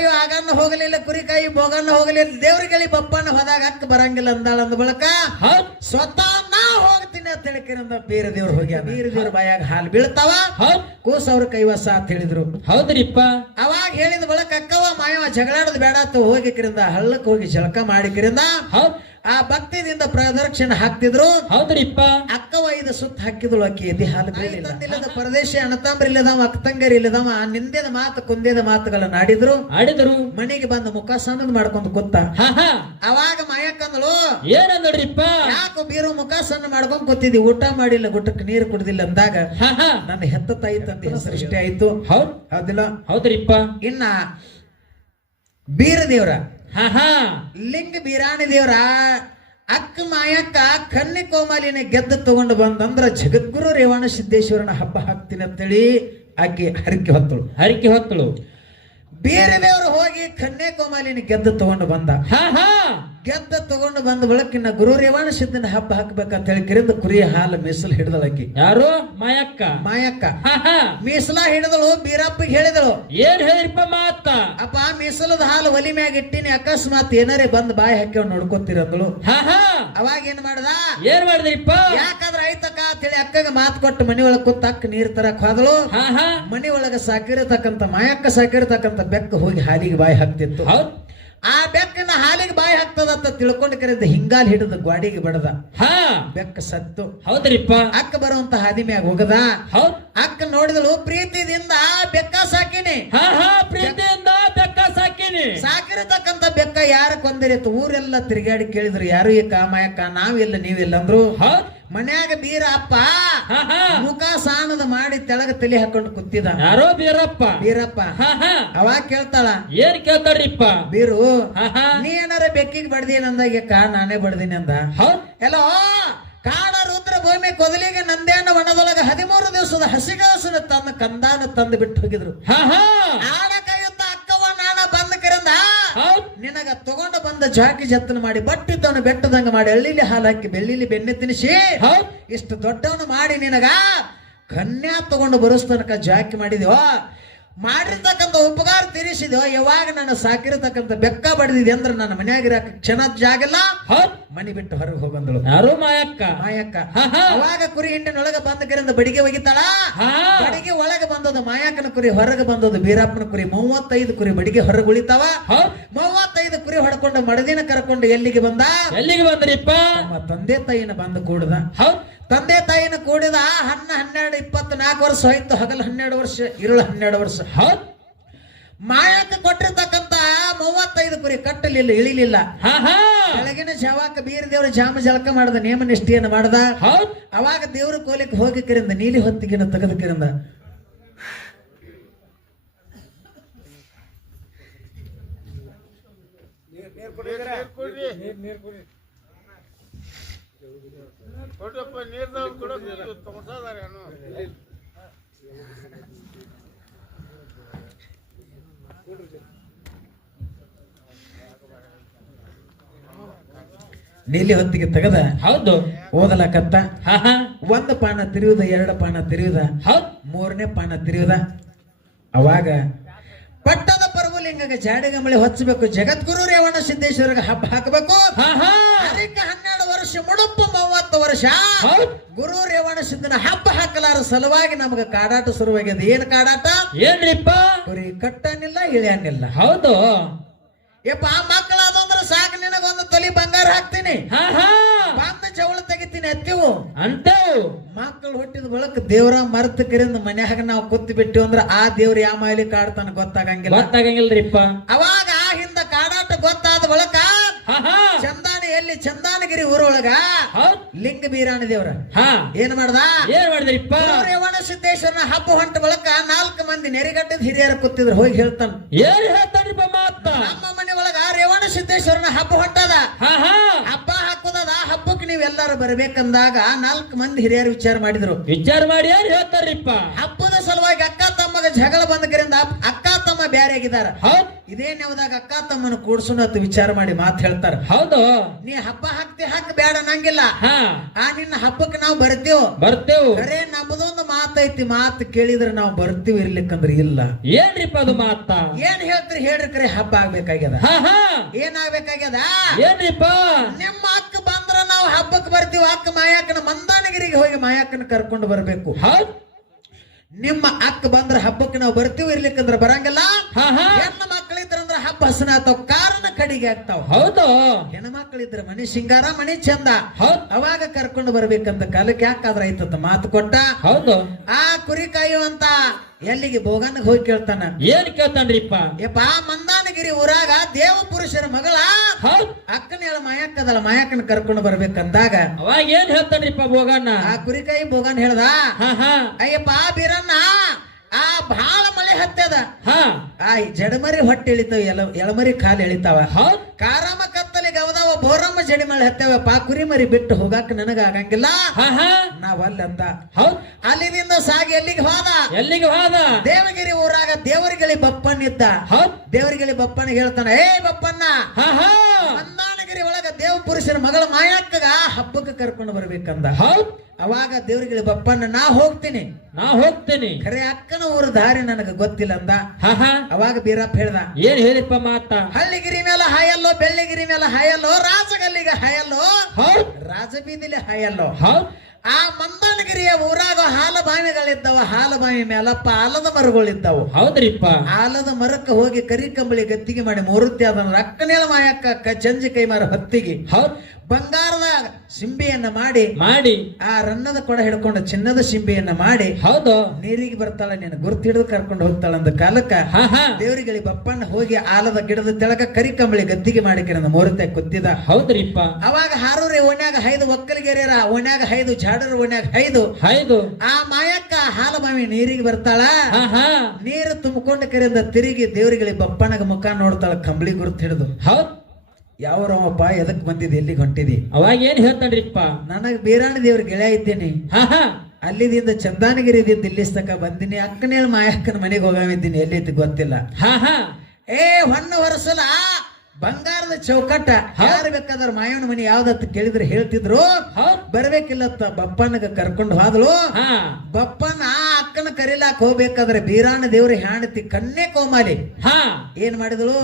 ಕುರಿಕಾಯಿ ಆಗನ್ನ ಹೋಗಲಿಲ್ಲ, ಕುರಿಕಾಯಿ ಬೋಗನ್ನ ಹೋಗಲಿಲ್ಲ, ದೇವ್ರಿಗಳಿ ಬಪ್ಪನ್ನ ಹೋದಾಗ ಅಕ್ಕ ಬರಂಗಿಲ್ಲ ಅಂದಾಳ. ಅಂದ ಬಳಕ ಸ್ವತಃ ನಾ ಹೋಗ್ತೀನಿ ಅಂತ ಹೇಳಿಕಿರಂದ ಬೀರ ದೇವ್ರು ಹೋಗ್ಯ. ಬೀರ ದೇವ್ರ ಬಾಯಾಗ ಹಾಲು ಬೀಳ್ತಾವ, ಕೂಸ ಅವ್ರ ಕೈವಸ ಅಂತ ಹೇಳಿದ್ರು. ಹೌದ್ರಿಪ್ಪ. ಅವಾಗ ಹೇಳಿದ ಬಳಕ ಅಕ್ಕವ ಮಾಯವ ಜಗಳಾಡದ್ ಬೇಡ ಅಂತ ಹೋಗಿಕ್ರಿಂದ ಹಳ್ಳಕ್ಕೆ ಹೋಗಿ ಜಳಕ ಮಾಡಿಕ್ರಿಂದ ಆ ಭಕ್ತಿದಿಂದ ಪ್ರದಕ್ಷಿಣೆ ಹಾಕ್ತಿದ್ರು. ಹೌದ್ರಿಪ್ಪ. ಅಕ್ಕವ ಐದು ಸುತ್ತ ಹಾಕಿದಳು. ಅಕ್ಕಿ ಎದಿ ಹಾಲು ಬೀಳಿಲ್ಲ. ಪರದೇಶ ಅಣತಾಂಬ್ರ ಇಲ್ಲದವ, ಅಕ್ಕತಂಗರಿ ಇಲ್ಲದವ, ನಿಂದೆದ ಮಾತು ಕುಂದೇದ ಮಾತುಗಳನ್ನ ಆಡಿದ್ರು. ಮನೆಗೆ ಬಂದ ಮುಖ ಸಣ್ಣದ್ ಮಾಡ್ಕೊಂಡು ಕೂತ. ಅವಾಗ ಮಾಯಕ್ಕಂದಳು, ಏನಂದ್ರಿಪ್ಪ, ಯಾಕೋ ಬೀರು ಮುಖ ಸಣ್ಣ ಮಾಡ್ಕೊಂಡ್ ಕೂತಿದ್ದಿ, ಊಟ ಮಾಡಿಲ್ಲ, ಗುಟ್ಟಕ್ಕೆ ನೀರು ಕುಡ್ದಿಲ್ಲ ಅಂದಾಗ ನನ್ನ ಹೆತ್ತ ತಾಯಿ ತಂದೆ ಹೆಸರು ಇಷ್ಟೇ ಆಯ್ತು. ಹೌದಿಲ್ಲ? ಹೌದ್ರಿಪ್ಪ. ಇನ್ನ ಬೀರ ದೇವ್ರ ಲಿಂಗ ಬೀರಾಣಿ ದೇವ್ರ ಅಕ್ಕ ಮಾಯಕ್ಕ ಕನ್ನಿ ಕೋಮಾಲಿನ ಗೆದ್ದು ತಗೊಂಡು ಬಂದಂದ್ರ ಜಗದ್ಗುರು ರೇವಣ ಸಿದ್ದೇಶ್ವರನ ಹಬ್ಬ ಹಾಕ್ತೀನಿ ಅಂತೇಳಿ ಆಕೆ ಹರಿಕೆ ಹೊತ್ತಳು. ಬೇರೆ ದೇವರು ಹೋಗಿ ಕನ್ಯಾ ಕೋಮಾಲಿನ ಗೆದ್ದು ತಗೊಂಡು ಬಂದ. ಗೆದ್ದ ತಗೊಂಡು ಬಂದ ಬಳಕಿನ ಗುರು ರೇವಣ ಸಿದ್ದನ ಹಬ್ಬ ಹಾಕ್ಬೇಕಂತ ಹೇಳಿ ಕಿರಿಂದ ಕುರಿಯ ಹಾಲು ಮೀಸಲು ಹಿಡಿದಳಕಿ. ಯಾರು? ಮಾಯಕ್ಕ. ಮೀಸಲ ಹಿಡಿದಳು. ಬೀರಪ್ಪಗೆ ಹೇಳಿದಳು, ಏನ್ ಹೇಳಿಪ್ಪ ಮಾತ? ಅಪ್ಪ ಮೀಸಲದ ಹಾಲು ಒಲಿ ಮ್ಯಾಗ ಇಟ್ಟಿನಿ, ಅಕಸ್ಮಾತ್ ಏನಾರೇ ಬಂದ್ ಬಾಯಿ ಹಾಕಿ ನೋಡ್ಕೊತಿರಂದಳು. ಅವಾಗ ಏನ್ ಮಾಡಿದ್ರಿಪ್ಪ? ಯಾಕಂದ್ರ ಆಯ್ತಕ್ಕ ಅಂತೇಳಿ ಅಕ್ಕಗ ಮಾತು ಕೊಟ್ಟು ಮನಿ ಒಳಗ ಕೂತ್ ಅಕ್ಕ ನೀರ್ ತರಕ್ ಹೋದಳು. ಮನಿ ಒಳಗ ಸಾಕಿರತಕ್ಕಂತ ಮಾಯಕ್ಕ ಸಾಕಿರತಕ್ಕಂತ ಬೆಕ್ಕ ಹೋಗಿ ಹಾಲಿಗೆ ಬಾಯಿ ಹಾಕ್ತಿತ್ತು. ಆ ಬೆಕ್ಕನ ಹಾಲಿಗೆ ಬಾಯಿ ಹಾಕ್ತದಂತ ತಿಳ್ಕೊಂಡು ಕರೆದ ಹಿಂಗಾಲ್ ಹಿಡಿದು ಗ್ವಾಡಿಗೆ ಬಡದ. ಬೆಕ್ಕ ಸತ್ತು. ಹೌದ್ರಿಪ್ಪ. ಅಕ್ಕ ಬರುವಂತ ಹಾದಿ ಮ್ಯಾಗ ಹೋಗದ. ಅಕ್ಕ ನೋಡಿದಳು, ಪ್ರೀತಿದಿಂದ ಬೆಕ್ಕ ಸಾಕಿನಿ. ಪ್ರೀತಿಯಿಂದ ಬೆಕ್ಕ ಸಾಕಿನಿ. ಸಾಕಿರತಕ್ಕಂತ ಬೆಕ್ಕ ಯಾರ ಕೊಂದಿರಿತ್ತು. ಊರೆಲ್ಲ ತಿರುಗಾಡಿ ಕೇಳಿದ್ರು, ಯಾರು ಈ ಕಾಮಾಯಕ್ಕ, ನಾವಿಲ್ಲ ನೀವಿಲ್ಲ ಅಂದ್ರು. ಮನ್ಯಾಗ ಬೀರ ಅಪ್ಪ ಮುಖ ಸಾಣದ ಮಾಡಿ ತೆಳಗ ತಲೆ ಹಾಕೊಂಡು ಕೂತಿದ. ಯಾರೋ ಬೀರಪ್ಪ. ಅವಾಗ ಕೇಳ್ತಾಳ, ಏನ್ ಕೇಳ್ತಾರ್ರಿಪ್ಪ? ಬೀರು, ನೀ ಏನಾರ ಬೆಕ್ಕಿಗೆ ಬಡ್ದೀನಂದಾಗ ನಾನೇ ಬಡ್ದೀನಿ ಅಂದ. ಎಲ್ಲೋ ಕಾಡ ರುದ್ರ ಭೂಮಿ ಕೊದಲಿಗೆ ನಂದೇನ ವನದೊಳಗ 13 ದಿವಸದ ಹಸಿಗಾಸನ ತನ್ನ ಕಂದಾನ ತಂದು ಬಿಟ್ಟು ಹೋಗಿದ್ರು. ಆಡ ಕಾಯುತ್ತ ಅಕ್ಕವ ನಾನ ಬಂದ ಕರಂದ ನಿನಗ ತಗೊಂಡು ಬಂದ ಜಾಕಿ ಜತ್ತನ ಮಾಡಿ ಬಟ್ಟಿದ್ದವನು ಬೆಟ್ಟದಂಗ ಮಾಡಿ ಹಳ್ಳಿಲಿ ಹಾಲು ಹಾಕಿ ಬೆಳ್ಳಿಲಿ ಬೆಣ್ಣೆ ತಿನ್ನಿಸಿ ಇಷ್ಟು ದೊಡ್ಡವನು ಮಾಡಿ ನಿನಗ ಕನ್ಯಾ ತಗೊಂಡು ಬರೋಸ್ತನಕ ಜಾಕಿ ಮಾಡಿದ್ಯೋ, ಮಾಡಿರ್ತಕ್ಕಂಥ ಉಪಕಾರ ತೀರಿಸಿದ್ಯೋ. ಯಾವಾಗ ನಾನು ಸಾಕಿರತಕ್ಕಂಥ ಬೆಕ್ಕ ಬಡಿದಿದೆ ಅಂದ್ರೆ ನನ್ನ ಮನ್ಯಾಗಿರಾಕ ಕ್ಷಣ ಜಾಗಲ್ಲ, ಮನಿ ಬಿಟ್ಟು ಹೊರಗೆ ಹೋಗಂದಳು. ಯಾರು? ಮಾಯಕ್ಕ. ಅವಾಗ ಕುರಿ ಹಿಂಡಿನೊಳಗ ಬಂದ ಕರಿಂದ ಬಡಿಗೆ ಒಗಿತಾಳ. ಬಡಿಗೆ ಒಳಗೆ ಬಂದದು ಮಾಯಕ್ಕನ ಕುರಿ, ಹೊರಗೆ ಬಂದದು ಬೀರಪ್ಪನ ಕುರಿ. 35 ಕುರಿ ಬಡಿಗೆ ಹೊರಗೆ ಉಳಿತಾವ. 35 ಕುರಿ ಹೊಡ್ಕೊಂಡು ಮಡದಿನ ಕರ್ಕೊಂಡು ಎಲ್ಲಿಗೆ ಬಂದ್ರಿಪ್ಪ? ನಮ್ಮ ತಂದೆ ತಾಯಿನ ಬಂದು ಕೂಡದ. ತಂದೆ ತಾಯಿನ ಕೂಡಿದ 12, 24 ವರ್ಷ ಹೋಯ್ತು. ಹಗಲು 12 ವರ್ಷ, ಇರುಳು 12 ವರ್ಷ. ಮಾಯಕ್ಕ ಕೊಟ್ಟಿರ್ತಕ್ಕಂತ 35 ಕುರಿ ಕಟ್ಟಲಿಲ್ಲ, ಇಳಿಲಿಲ್ಲ. ಬೆಳಗಿನ ಜಾವಕ್ಕ ಬೀರ ದೇವ್ರ ಜಾಮ ಜಳಕ ಮಾಡದ, ನೇಮ ನಿಷ್ಠೆಯನ್ನು ಮಾಡದ. ಅವಾಗ ದೇವ್ರ ಕೋಲಿಕ್ಕೆ ಹೋಗಿ ಕಿರಿಂದ ನೀಲಿ ಹೊತ್ತಿಗೆನ ತೆಗೆದ ಕಿರಿಂದ ನೀಲಿ ಹೊತ್ತಿಗೆ ತೆಗದ. ಹೌದು. ಓದಲಕತ್ತ. 1 ಪಾನ ತಿರುವುದ, 2 ಪಾನ ತಿರುವುದ, 3ನೇ ಪಾನ ತಿರುವುದ. ಅವಾಗ ಪಟ್ಟದ ಪರ್ವಲಿಂಗಗೆ ಜಾಡಿಗಂಬಳಿ ಹೊಚ್ಚಬೇಕು. ಜಗದ್ಗುರು ರೇವಣ ಸಿದ್ದೇಶ್ವರಗೆ ಹಬ್ಬ ಹಾಕಬೇಕು. ಅದಕ್ಕೆ 12 ವರ್ಷ ಮುಡುಪು 30 ವರ್ಷ ಗುರು ರೇವಣ ಸಿದ್ದನ ಹಬ್ಬ ಹಾಕಲಾರ ಸಲುವಾಗಿ ನಮಗ ಕಾಡಾಟ ಶುರುವಾಗ್ಯದ. ಏನ್ ಕಾಡಾಟ? ಏನ್ರಿಪ್ಪ? ಕುರಿ ಕಟ್ಟನಿಲ್ಲ, ಇಳಿಯನ್ನಿಲ್ಲ. ಹೌದು. ಯಪ್ಪ ಮಕ್ಕಳಾದಂದ್ರೆ ಸಾಕು, ನಿನಗೊಂದು ತೊಲಿ ಬಂಗಾರ ಹಾಕ್ತೀನಿ, ಬಂದ ಜವಳ ತೆಗಿತೀನಿ ಅತ್ತಿವು ಅಂತವು. ಮಕ್ಕಳು ಹುಟ್ಟಿದ ಬಳಕ ದೇವ್ರ ಮರ್ತ ಕರಿಂದ ಮನ್ಯಾಗ ನಾವು ಕೂತ್ ಬಿಟ್ಟಿವ್ ಅಂದ್ರ ಆ ದೇವ್ರ ಯಾವ ಮಾಯಲಿ ಕಾಡ್ತಾನ ಗೊತ್ತಾಗಂಗಿಲ್ರಿಪ್ಪ. ಅವಾಗ ಆ ಹಿಂದ ಕಾಡಾಟ ಗೊತ್ತಾದ ಬಳಕ ಚಂದಾನಿ ಎಲ್ಲಿ ಚಂದಾನಗಿರಿ ಊರೊಳಗ ಲಿಂಗ ಬೀರಾಣಿ ದೇವ್ರ ಏನ್ ಮಾಡಿದ್ರಿಪ್ಪ? ರೇವಣ ಸಿದ್ದೇಶ್ವರನ ಹಬ್ಬ ಹೊಂಟ ಬಳಕ 4 ಮಂದಿ ನೆರಿಗಟ್ಟದ ಹಿರಿಯರ ಕೂತಿದ್ರು. ಹೋಗಿ ಹೇಳ್ತಾನ, ಏನ್ ಹೇಳ್ತಾನ್ರಿಪ್ಪ ಮಾತ? ನಮ್ಮ ಮನೆ ಒಳಗ ರೇವಣ ಸಿದ್ದೇಶ್ವರನ ಹಬ್ಬ ಹೊಂಟದ, ಹಬ್ಬ ಹಾಕುದದ, ಹಬ್ಬಕ್ಕೆ ನೀವೆಲ್ಲರೂ ಬರ್ಬೇಕಂದಾಗ 4 ಮಂದಿ ಹಿರಿಯರು ವಿಚಾರ ಮಾಡಿ ಏನ್ ಹೇಳ್ತಾರ್ರಿಪ್ಪ? ಹಬ್ಬದ ಸಲುವಾಗಿ ಅಕ್ಕ ತಮ್ಮಗ ಜಗಳ ಬಂದ ಕರಿಂದ ಅಕ್ಕ ತಮ್ಮ ಬ್ಯಾರೆ ಆಗಿದಾರ. ಇದೇ ನೆವದಾಗ ಅಕ್ಕ ತಮ್ಮನ ಕೂಡ್ಸುನ ಅಂತ ವಿಚಾರ ಮಾಡಿ ಮಾತು ಹೇಳ್ತಾರ. ಹೌದು. ನೀ ಹಬ್ಬ ಹಾಕ್ ಬೇಡ ನಂಗಿಲ್ಲ. ಹಾ ಆ ನಿನ್ನ ಹಬ್ಬಕ್ಕೆ ನಾವು ಬರ್ತೀವಿ. ಖರೆ ನಮ್ಮದೊಂದು ಮಾತೈತಿ, ಮಾತು ಕೇಳಿದ್ರೆ ನಾವು ಬರ್ತೀವಿ, ಇರ್ಲಿಕ್ಕಂದ್ರೆ ಇಲ್ಲ. ಏನ್ರಿಪ್ಪ ಅದು ಮಾತ? ಏನ್ ಹೇಳ್ತೀರಿ ಹೇಳ್ರಿ? ಕರೆ ಹಬ್ಬ ಆಗ್ಬೇಕಾಗ್ಯದ. ಏನಾಗ್ಬೇಕಾಗ್ಯದ? ಏನ್ರಿಪ್ಪ? ನಿಮ್ಮ ಅಕ್ಕ ಬಂದ್ರ ನಾವು ಹಬ್ಬಕ್ಕೆ ಬರ್ತೀವಿ. ಅಕ್ಕ ಮಾಯಾಕನ ಮಂದಾನಗಿರಿಗೆ ಹೋಗಿ ಮಾಯಾಕನ ಕರ್ಕೊಂಡು ಬರ್ಬೇಕು. ನಿಮ್ಮ ಅಕ್ಕ ಬಂದ್ರ ಹಬ್ಬಕ್ಕೆ ನಾವು ಬರ್ತೀವಿ, ಇರ್ಲಿಕ್ಕಂದ್ರ ಬರಂಗಿಲ್ಲ. ಹೆಣ್ಣು ಮಕ್ಕಳಿದ್ರಂದ್ರ ಹಬ್ಬ ಹಸನ ಆಗ್ತಾವ, ಕಾರಣ ಕಡಿಗೆ ಆಗ್ತಾವ. ಹೌದು. ಹೆಣ್ಣು ಮಕ್ಕಳಿದ್ರ ಮನಿ ಸಿಂಗಾರ, ಮನಿ ಚಂದ. ಅವಾಗ ಕರ್ಕೊಂಡು ಬರ್ಬೇಕಂತ ಕಾಲಕ್ಕೆ ಯಾಕಾದ್ರ ಐತಂತ ಮಾತು ಕೊಟ್ಟ. ಹೌದು. ಆ ಕುರಿ ಕಾಯುವಂತ ಎಲ್ಲಿಗೆ ಬೋಗನ್ಗೆ ಹೋಗಿ ಕೇಳ್ತಾನ. ಏನ್ ಕೇಳ್ತಾನ್ರಿಪ್ಪ? ಯಪ್ಪ ಮಂದಾನಗಿರಿ ಊರಾಗ ದೇವ ಪುರುಷರ ಮಗಳ ಅಕ್ಕನ ಹೇಳ ಮಾಯಕ್ಕದಲ್ಲ, ಮಾಯಕ್ಕನ ಕರ್ಕೊಂಡು ಬರ್ಬೇಕಂದಾಗ ಅವಾಗ ಏನ್ ಹೇಳ್ತಾನ್ರಿಪ್ಪ ಬೋಗಣ್ಣ? ಆ ಕುರಿಕಾಯಿ ಬೋಗನ್ ಹೇಳ್ದ, ಅಯ್ಯಪ್ಪ ಬೀರಣ್ಣ, ಆ ಬಹಳ ಮಳೆ ಹತ್ತದ. ಆ ಜಡಮರಿ ಹೊಟ್ಟೆ ಎಳಿತಾವ, ಎಳಮರಿ ಕಾಲು ಎಳಿತಾವ. ಕಾರಮ್ಮ ಕತ್ತಲಿ ಗವದಾವ, ಬೋರಮ್ಮ ಜಡಿ ಮಳೆ ಹತ್ತೇವಪ್ಪ, ಕುರಿ ಮರಿ ಬಿಟ್ಟು ಹೋಗಾಕ ನನಗ ಆಗಂಗಿಲ್ಲ, ನಾವಲ್ಲಂದ. ಅಲ್ಲಿನಿಂದ ಸಾಗಿ ಎಲ್ಲಿಗೆ ಹೋದ? ದೇವಗಿರಿ ಊರಾಗ ದೇವರಿಗಳಿ ಬಪ್ಪಣ್ಣ ಇದ್ದ. ದೇವರಿಗಳಿ ಬಪ್ಪಣ್ಣಿಗೆ ಹೇಳ್ತಾನ, ಏ ಬಪ್ಪಣ್ಣ, ಮಂದಾನಗಿರಿ ಒಳಗ ದೇವ ಪುರುಷರ ಮಗಳ ಮಾಯಕ್ಕಗ ಹಬ್ಬಕ್ಕೆ ಕರ್ಕೊಂಡು ಬರ್ಬೇಕಂದ. ಅವಾಗ ದೇವರಿಗೆ ಬಪ್ಪಣ್ಣ, ನಾ ಹೋಗ್ತೀನಿ. ಖರೆ ಅಕ್ಕನ ಊರ ದಾರಿ ನನಗ ಗೊತ್ತಿಲ್ಲ ಅಂದ. ಅವಾಗ ಬೀರಪ್ಪ ಹೇಳ್ದ, ಏನ್ ಹೇಳಿಪ್ಪ ಮಾತ? ಹಳ್ಳಿಗಿರಿ ಮೇಲೆ ಹಾಯಲ್ಲೋ, ಬೆಳ್ಳಿಗಿರಿ ಮೇಲೆ ಹಾಯಲ್ಲೋ, ರಾಜಗಲ್ಲಿಗೆ ಹಾಯಲ್ಲೋ, ರಾಜಬೀದಿಲಿ ಹಾಯಲ್ಲೋ. ಆ ಮಂದಾನಗಿರಿಯ ಊರಾಗ ಹಾಲು ಬಾವಿಗಳಿದ್ದವ, ಹಾಲು ಬಾವಿ ಮೇಲಪ್ಪ ಆಲದ ಮರಗಳಿದ್ದವು. ಹೌದ್ರಿಪ್ಪ. ಆಲದ ಮರಕ್ಕೆ ಹೋಗಿ ಕರಿ ಕಂಬಳಿ ಗತ್ತಿಗೆ ಮಾಡಿ ಮೂರುತ್ತಿ ಅದನ್ನ ಅಕ್ಕನೇಳ ಮಾಯಕ್ಕ ಚಂಜಿ ಕೈ ಮಾರ ಹೊತ್ತಿಗೆ ಬಂಗಾರದ ಸಿಂಬಿಯನ್ನ ಮಾಡಿ ಆ ರನ್ನದ ಕೊಡ ಹಿಡ್ಕೊಂಡು ಚಿನ್ನದ ಸಿಂಬಿಯನ್ನ ಮಾಡಿ ನೀರಿಗೆ ಬರ್ತಾಳ, ನೀನು ಗುರ್ತು ಹಿಡಿದು ಕರ್ಕೊಂಡು ಹೋಗ್ತಾಳ ಅಂದ ಕಾಲಕ್ಕ ದೇವರಿಗೆ ಬಪ್ಪಣ್ಣ ಹೋಗಿ ಆಲದ ಗಿಡದ ತೆಳಗ ಕರಿ ಕಂಬಳಿ ಗದ್ದಿಗೆ ಮಾಡಿಕೆ ಮೂರುತ್ತಿ ಕುದ್ದಿದ. ಹೌದ್ರಿಪ್ಪ. ಅವಾಗ ಹಾರೂರಿ ಓಣ್ಯಾಗ 5 ಒಕ್ಕಲಿಗೆರೆಯರ ಓಣ್ಯಾಗ 5 ಜಾಡರ ಓಣ್ಯಾಗ 5 ಆ ಮಾಯಕ್ಕ ಹಾಲು ಬಾವಿ ನೀರಿಗೆ ಬರ್ತಾಳ. ನೀರು ತುಂಬಿಕೊಂಡ ಕರೆಯಿಂದ ತಿರುಗಿ ದೇವರಿಗೆ ಬಪ್ಪಣ್ಣಗ ಮುಖ ನೋಡ್ತಾಳ, ಕಂಬಳಿ ಗುರ್ತು ಹಿಡಿದು. ಯಾವ್ರವಪ್ಪ, ಎದಕ್ ಬಂದಿದ್, ಎಲ್ಲಿಗೆ ಹೊಂಟಿದಿ? ಅವಾಗ ಏನ್ ಹೇಳ್ತಾನ್ರಿಪ್ಪ? ನನಗ್ ಬೀರಾಣಿ ದೇವ್ರ ಗೆಳೆಯ ಇದ್ದೀನಿ, ಅಲ್ಲಿದಿಂದ ಚಂದಾನಗಿರಿದಿಂದ ಇಲ್ಲಿಸ್ತಕ ಬಂದಿನಿ, ಅಕ್ಕನೇಳ ಮಾಯಕ್ಕನ ಮನೆಗೆ ಹೋಗಿದ್ದೀನಿ, ಎಲ್ಲಿದ್ದು ಗೊತ್ತಿಲ್ಲ. ಹೊನ್ನು ಹೊರಸಲ ಬಂಗಾರದ ಚೌಕಟ್ಟ, ಯಾರು ಬೇಕಾದ್ರ ಮಾಯವನ ಮನಿ ಯಾವ್ದತ್ತ ಕೇಳಿದ್ರೆ ಹೇಳ್ತಿದ್ರು. ಬರ್ಬೇಕಿಲ್ಲತ್ತ ಬಪ್ಪನಗ ಕರ್ಕೊಂಡು ಹೋದಳು. ಬಪ್ಪನ ಅಕ್ಕನ ಕರಿಲಾಕ ಹೋಗ್ಬೇಕಾದ್ರೆ ಬೀರಾಣ ದೇವ್ರ ಹೆಂಡತಿ ಕನ್ನೆ ಕೋಮಾಲಿ ಏನ್ ಮಾಡಿದಳು?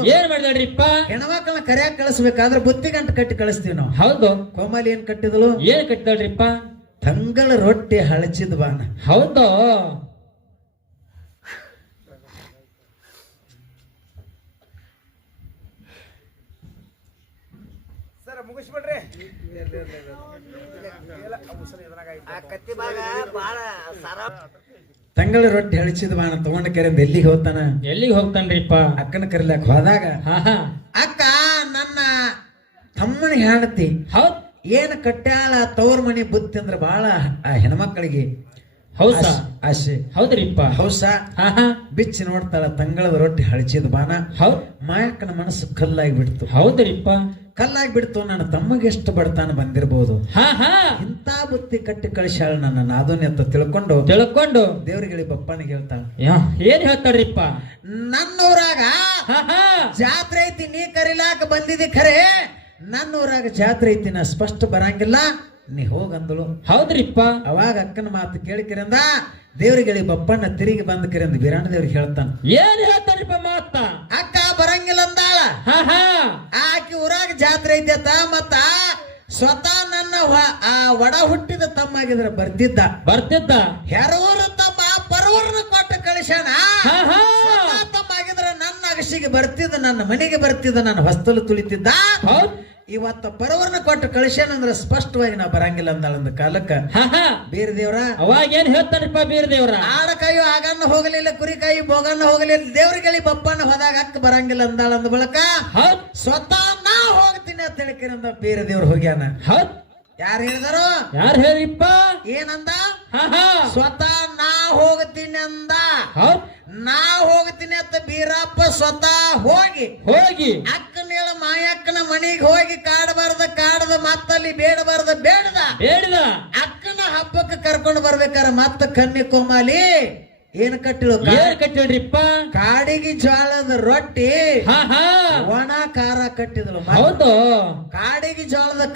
ಹೆಣ್ಮಕ್ಳನ್ನ ಕರಿಯಾಕ ಕಳಿಸ್ಬೇಕಾದ್ರೆ ಬುತ್ತಿ ಗಂಟು ಕಟ್ಟಿ ಕಳಿಸ್ತೀವಿ ನಾವು. ಹೌದು. ಕೋಮಾಲಿ ಏನ್ ಕಟ್ಟಿದಳು? ಏನ್ ಕಟ್ಟಿದಳ್ರಿಪ್ಪ? ತಂಗಳ ರೊಟ್ಟಿ ಹಳಚಿದ ಬಾನ. ಹೌದು. ಮುಗಿಸ್ಬಿಡ್ರಿ. ತಂಗಳ ರೊಟ್ಟಿ ಹಳಚಿದ ಬಾಣ ತಗೊಂಡ ಕರೆಯಿಂದ ಎಲ್ಲಿಗೆ ಹೋಗ್ತಾನ್ರಿಪ್ಪ? ಅಕ್ಕನ ಕರಿಲಾಕ ಹೋದಾಗ ಅಕ್ಕ ನನ್ನ ತಮ್ಮನ ಹೆಂಡತಿ ಏನ್ ಕಟ್ಟ್ಯಾಳ ತವ್ರ ಮನಿ ಬುತ್ತಿ ಅಂದ್ರ ಬಾಳ ಆ ಹೆಣ್ಮಕ್ಳಿಗೆ ಆಸೆ. ಹೌದ್ರಿಪ್ಪ. ಹೌಸ ಬಿಚ್ಚಿ ನೋಡ್ತಾಳ, ತಂಗಳದ ರೊಟ್ಟಿ ಹಳಚಿದ ಬಾನ. ಮಾಯಕ್ಕನ ಮನಸ್ಸು ಕಲ್ಲಾಗಿ ಬಿಡ್ತು. ಹೌದ್ರಿಪ್ಪ. ಕಲ್ಲಾಗಿ ಬಿಡ್ತು. ನನ್ನ ತಮ್ಮಗೆ ಎಷ್ಟು ಬಡತಾನ ಬಂದಿರಬಹುದು, ಇಂತ ಬುತ್ತಿ ಕಟ್ಟಿ ಕಳಿಸ್ಯಾಳ ನನ್ನ ನಾದೋನಿ ಅಂತ ತಿಳ್ಕೊಂಡು ದೇವ್ರಿಗೆ ಬಪ್ಪನಿಗೆ ಹೇಳ್ತಾಳ. ಏನ್ ಹೇಳ್ತಾಳ್ರಿಪ್ಪ? ನನ್ನೂರಾಗ ಜಾತ್ರೆ ಐತಿ, ನೀ ಕರಿಲಾಕ ಬಂದಿದ್ದಿ ಖರೆ, ನನ್ನೂರಾಗ ಜಾತ್ರೆ ಐತಿ, ನಾ ಸ್ಪಷ್ಟ ಬರಂಗಿಲ್ಲ, ನೀ ಹೋಗಂದಳು. ಹೌದ್ರಿಪ್ಪ. ಅವಾಗ ಅಕ್ಕನ ಮಾತು ಕೇಳಿಕರಿಂದ ದೇವ್ರಿಗೆ ಬಪ್ಪಣ್ಣ ತಿರುಗಿ ಬಂದ ಕರಿಂದ ಬೀರಾಣ ದೇವ್ರಿಗೆ ಹೇಳ್ತಾನ. ಏನ್ ಹೇಳ್ತಾರಿಪ್ಪ ಮಾತ? ಅಕ್ಕ ಬರಂಗಿಲ್ಲ ಅಂದಾಳ. ಆಕಿ ಊರಾಗ ಜಾತ್ರೆ ಐತೆ ಮತ್ತ ಸ್ವತಃ ನನ್ನ ಒಡ ಹುಟ್ಟಿದ ತಮ್ಮಾಗಿದ್ರ ಬರ್ತಿದ್ದ ಹೆರೂರ ತಮ್ಮ ಪರವರ್ನ ಕೊಟ್ಟು ಕಳಿಸ್ಯಾನ. ತಮ್ಮಾಗಿದ್ರ ನನ್ನ ಅಗಸಿಗೆ ಬರ್ತಿದ್ದ, ನನ್ನ ಮನೆಗೆ ಬರ್ತಿದ್ದ, ನನ್ನ ಹೊಸ್ತಲು ತುಳಿತಿದ್ದ. ಇವತ್ತ ಪರವರ್ನ ಕೊಟ್ಟು ಕಳಿಸ್ಯಾನಂದ್ರ ಸ್ಪಷ್ಟವಾಗಿ ನಾ ಬರಂಗಿಲ್ಲ ಅಂದಾಳಂದ ಕಾಲಕ್ಕ ಬೀರ ದೇವ್ರ ಅವಾಗ ಏನ್ ಹೇಳ್ತಾರಪ್ಪ? ಬೀರ ದೇವ್ರ ಆಡಕಾಯಿ ಆಗನ್ನ ಹೋಗಲಿಲ್ಲ, ಕುರಿಕಾಯಿ ಬೋಗನ್ನ ಹೋಗಲಿಲ್ಲ, ದೇವ್ರಿಗೆ ಬಪ್ಪಣ್ಣ ಹೋದಾಗ ಅಕ್ಕ ಬರಂಗಿಲ್ಲ ಅಂದಾಳಂದ ಬಳಕ ಸ್ವತಃ ನಾ ಹೋಗ್ತೀನಿ ಅಂತ ಹೇಳಿಕಿರಂದ ಬೀರ ದೇವ್ರ ಹೋಗ್ಯಾನ. ಯಾರು ಹೇಳಿದಾರೋ? ಯಾರು ಹೇಳಿಪ್ಪ? ಏನಂದ? ಸ್ವತಃ ನಾ ಹೋಗ್ತೀನಿ ಅಂದ. ನಾ ಹೋಗ್ತೀನಿ ಅಂತ ಬೀರಪ್ಪ ಸ್ವತಃ ಹೋಗಿ ಅಕ್ಕನೇಳ ಮಾಯಕ್ಕನ ಮನಿಗೆ ಹೋಗಿ ಕಾಡದ ಮತ್ತಲ್ಲಿ ಬೇಡದ ಅಕ್ಕನ ಹಬ್ಬಕ್ಕೆ ಕರ್ಕೊಂಡು ಬರ್ಬೇಕಾರ ಮತ್ತ ಕನ್ನಿ ಕೋಮಾಲಿ ಏನ್ ಕಟ್ಟಿಳು ಏನ್ ಕಟ್ಟಿಳ್ರಿಪ್ಪ ಕಾಡಿಗೆ ಜೋಳದ ರೊಟ್ಟಿ ಹಾ ಹಾ ಒಣ ಖಾರ ಕಟ್ಟಿದಳು ಹೌದು ಕಾಡಿಗೆ ಜೋಳದ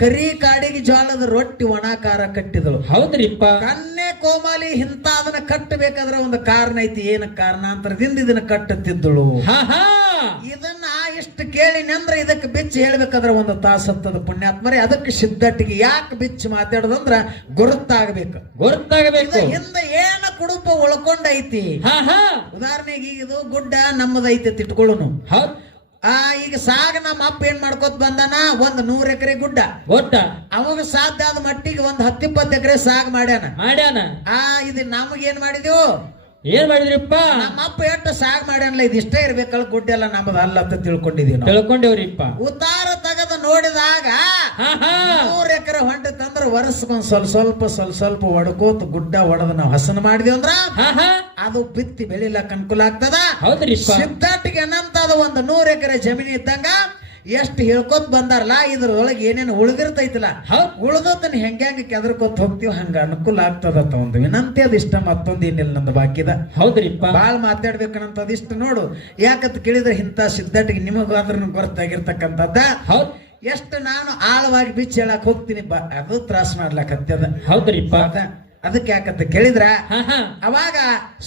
ಕಾಡಿಗೆ ಜೋಳದ ರೊಟ್ಟಿ ಒಣ ಖಾರ ಕಟ್ಟಿದಳು ಹೌದ್ರಿಪ್ಪ ಕನ್ನೆ ಕೋಮಾಲಿ ಇಂತ ಅದನ್ನ ಕಟ್ಟಬೇಕಾದ್ರೆ ಒಂದು ಕಾರಣ ಐತಿ ಏನ ಕಾರಣಾಂತರದಿಂದ ಇದನ್ನ ಕಟ್ಟುತ್ತಿದ್ದಳು ಹಾ ಹಾ ಇದನ್ನ ಇಷ್ಟು ಕೇಳಿನಿ ಅಂದ್ರೆ ಇದಕ್ಕೆ ಬಿಚ್ಚಿ ಹೇಳ್ಬೇಕಾದ್ರೆ ಒಂದು ತಾಸತ್ತದ ಪುಣ್ಯಾತ್ಮರಿ ಅದಕ್ಕೆ ಸಿದ್ಧಟ್ಟಿಗೆ ಯಾಕೆ ಬಿಚ್ಚಿ ಮಾತಾಡೋದಂದ್ರ ಗುರುತಾಗಬೇಕು ಗೊತ್ತಾಗಬೇಕು ಹಿಂದೆ ಏನ ಕುಡುಪ ಉಳ್ಕೊಂಡೈತಿ ಹಾ ಹಾ ಉದಾಹರಣೆಗೆ ಈಗ ಇದು ಗುಡ್ಡ ನಮ್ಮದೈತಿ ಇಟ್ಕೊಳ್ಳೋನು ಹೌದ್ ಈಗ ಸಾಗ ನಮ್ಮ ಅಪ್ಪ ಏನ್ ಮಾಡ್ಕೋತ ಬಂದಾನ ಒಂದ್ 100 ಎಕರೆ ಗುಡ್ಡ ಗೊತ್ತ ಅವಾಗ ಸಾಧ್ಯ ಆದ ಮಟ್ಟಿಗೆ ಒಂದ್ 10-20 ಎಕರೆ ಸಾಗ್ ಮಾಡ್ಯಾನ ಇದು ನಮಗ್ ಏನ್ ಮಾಡಿದ್ವು ಏನ್ ಮಾಡಿದ್ರಿಪ್ಪ ನಮ್ಮ ಅಪ್ಪ ಎಷ್ಟು ಸಾಗ್ ಮಾಡ್ಯಾನಲ್ಲ ಇದು ಇಷ್ಟೇ ಇರ್ಬೇಕಲ್ಲ ಗುಡ್ಡ ಎಲ್ಲ ನಮ್ಮದು ಅಲ್ಲ ಅಂತ ತಿಳ್ಕೊಂಡಿದೀವಿ ನಾವು ತಿಳ್ಕೊಂಡೇವ್ರಿಪ್ಪ ಉತ್ತಾರ ತೆಗೆದು ನೋಡಿದಾಗ 100 ಎಕರೆ ಹೊಂಟೆ ತಂದ್ರ ವರ್ಷಕ್ಕೊಂದ್ ಸ್ವಲ್ಪ ಒಡ್ಕೋತ ಗುಡ್ಡ ಒಡದ ನಾವು ಹಸನ ಮಾಡಿದ್ವಿ ಅಂದ್ರ ಅದು ಬಿತ್ತಿ ಬೆಳಿಲಕ್ ಅನುಕೂಲ ಆಗ್ತದ ಹೌದ್ರಿಪ್ಪ ಸಿದ್ಧಾಟಿಗೆ ಅನಂತದ ಒಂದು 100 ಎಕರೆ ಜಮೀನು ಇದ್ದಂಗ ಎಷ್ಟು ಹೇಳ್ಕೊತ ಬಂದಾರಲ್ಲ ಇದ್ರೊಳಗೆ ಏನೇನು ಉಳಿದಿರ್ತೈತಿಲ್ಲ ಉಳಿದದನ್ನ ಹೆಂಗ ಕೆದರ್ಕೊತ ಹೋಗ್ತೀವಿ ಹಂಗ ಅನುಕೂಲ ಆಗ್ತದತ್ತ ಒಂದು ವಿನಂತಿ ಅದಿಷ್ಟ ಮತ್ತೊಂದು ಏನಿಲ್ಲ ನಂದು ಬಾಕಿದ ಹೌದ್ರಿಪ್ಪ ಬಾಳ್ ಮಾತಾಡ್ಬೇಕಂತ ಅದಿಷ್ಟು ನೋಡು ಯಾಕಂತ ಕೇಳಿದ್ರೆ ಇಂಥ ಸಿದ್ಧಾಟಿಗೆ ನಿಮಗಾದ್ರೂ ಗೊತ್ತಾಗಿರ್ತಕ್ಕಂಥದ್ದ ಎಷ್ಟು ನಾನು ಆಳವಾಗಿ ಬಿಚ್ಚಿ ಹೇಳಕ್ ಹೋಗ್ತೀನಿ ಅದು ತ್ರಾಸ ಮಾಡ್ಲಕತ್ತದ ಹೌದ್ರಿಪ್ಪ ಅದಕ್ಕೆ ಯಾಕಂತ ಕೇಳಿದ್ರ ಅವಾಗ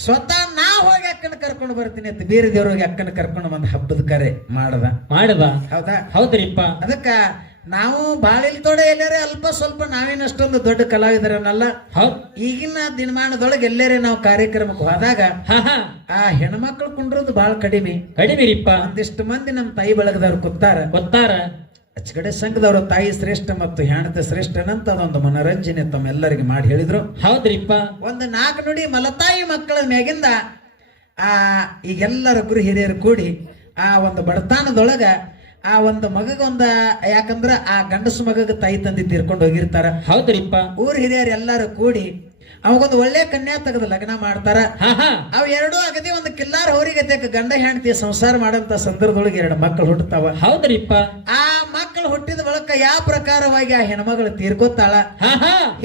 ಸ್ವತಃ ನಾ ಹೋಗಿ ಅಕ್ಕನ ಕರ್ಕೊಂಡು ಬರ್ತೀನಿ ಅಂತ ಬೇರೆ ದೇವ್ರಿಗೆ ಅಕ್ಕನ ಕರ್ಕೊಂಡು ಬಂದ್ ಹಬ್ಬದ ಕರೆ ಮಾಡದ ಹೌದಾ ಹೌದ್ರಿಪ್ಪ ಅದಕ್ಕ ನಾವು ಬಾಳಿಲ್ ತೋಡೆ ಎಲ್ಲರೇ ಅಲ್ಪ ಸ್ವಲ್ಪ ನಾವೇನಷ್ಟೊಂದು ದೊಡ್ಡ ಕಲಾವಿದರನ್ನಲ್ಲ ಈಗಿನ ದಿನಮಾನದೊಳಗೆ ಎಲ್ಲರೇ ನಾವು ಕಾರ್ಯಕ್ರಮಕ್ಕೆ ಹೋದಾಗ ಆ ಹೆಣ್ಮಕ್ಳು ಕುಂಡ್ರದು ಬಹಳ ಕಡಿಮೆ ಒಂದಿಷ್ಟು ಮಂದಿ ನಮ್ ತಾಯಿ ಬಳಗದವ್ರು ಗೊತ್ತಾರ ಅಚ್ಚಗಡೆ ಸಂಘದವರು ತಾಯಿ ಶ್ರೇಷ್ಠ ಮತ್ತು ಹೆಣ್ತ ಶ್ರೇಷ್ಠನಂತ ಅದೊಂದು ಮನರಂಜನೆ ತಮ್ಮೆಲ್ಲರಿಗೆ ಮಾಡಿ ಹೇಳಿದ್ರು ಹೌದ್ರಿಪ್ಪ ಒಂದು 4 ನುಡಿ ಮಲತಾಯಿ ಮಕ್ಕಳ ಮ್ಯಾಗಿಂದ ಈಗೆಲ್ಲರ ಗುರು ಹಿರಿಯರು ಕೂಡಿ ಆ ಒಂದು ಬಡತಾನದೊಳಗ ಆ ಒಂದು ಮಗಗೊಂದ ಯಾಕಂದ್ರ ಆ ಗಂಡಸು ಮಗಗ ತಾಯಿ ತಂದಿ ತೀರ್ಕೊಂಡು ಹೋಗಿರ್ತಾರ ಹೌದ್ರಿಪ್ಪ ಊರ್ ಹಿರಿಯರು ಎಲ್ಲರೂ ಕೂಡಿ ಅವಾಗೊಂದು ಒಳ್ಳೆ ಕನ್ಯಾ ತೆಗೆದು ಲಗ್ನ ಮಾಡ್ತಾರ ಅವ್ ಎರಡೂ ಅಗದಿ ಒಂದು ಕಿಲ್ಲಾರ ಹೋರಿಗತೆ ಗಂಡ ಹೆಂಡತಿ ಸಂಸಾರ ಮಾಡಂತ ಸಂದರ್ಭದೊಳಗೆ 2 ಮಕ್ಕಳು ಹುಟ್ಟುತ್ತಾವ ಹೌದ್ರಿಪ್ಪ ಆ ಮಕ್ಕಳು ಹುಟ್ಟಿದ ಬಳಿಕ ಯಾವ ಪ್ರಕಾರವಾಗಿ ಆ ಹೆಣ್ಮಗಳು ತೀರ್ಕೋತಾಳ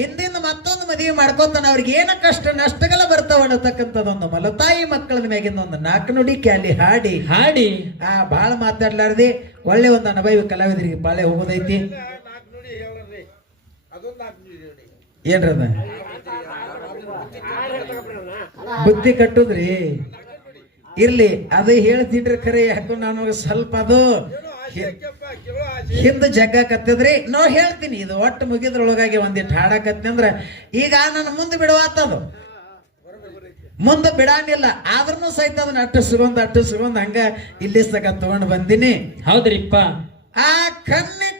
ಹಿಂದಿಂದ ಮತ್ತೊಂದು ಮದುವೆ ಮಾಡ್ಕೋತಾನ ಅವ್ರಿಗೆ ಏನ ಕಷ್ಟ ನಷ್ಟಗಳ ಬರ್ತಾವ ಅನ್ನತಕ್ಕಂಥದ್ದೊಂದು ಮಲತಾಯಿ ಮಕ್ಕಳ ಮ್ಯಾಗಿಂದ ಒಂದು 4 ನುಡಿ ಕ್ಯಾಲಿ ಹಾಡಿ ಬಾಳ ಮಾತಾಡ್ಲಾರ್ದಿ ಒಳ್ಳೆ ಒಂದು ಅನುಭವಿ ಕಲಾವಿದರಿಗೆ ಬಾಳೆ ಹೋಗೋದೈತಿ ಏನ್ರದ ಬುದ್ಧಿ ಕಟ್ಟುದ್ರಿ ಇರ್ಲಿ ಅದು ಹೇಳ್ತಿನ್ರಿ ಖರೆ ಯಾಕೋ ನಾನು ಸ್ವಲ್ಪ ಅದು ಹಿಂದ ಜಗ್ಗ ಕತ್ತಿದ್ರಿ ನೋ ಹೇಳ್ತೀನಿ ಇದು ಒಟ್ಟು ಮುಗಿದ್ರೊಳಗಾಗಿ ಒಂದಿಟ್ಟು ಹಾಡಕತ್ತಿ ಅಂದ್ರ ಈಗ ನನ್ನ ಮುಂದೆ ಬಿಡುವಾತದು ಮುಂದೆ ಬಿಡಾನಿಲ್ಲ ಆದ್ರೂ ಸಹಿತ ಅದನ್ನ ಅಟ್ಟು ಸಿಗೊಂದ್ ಹಂಗ ಇಲ್ಲಿ ಸಕ ತಗೊಂಡ್ ಬಂದಿನಿ ಹೌದ್ರಿಪ್ಪ ಆ ಕನ್ನೆ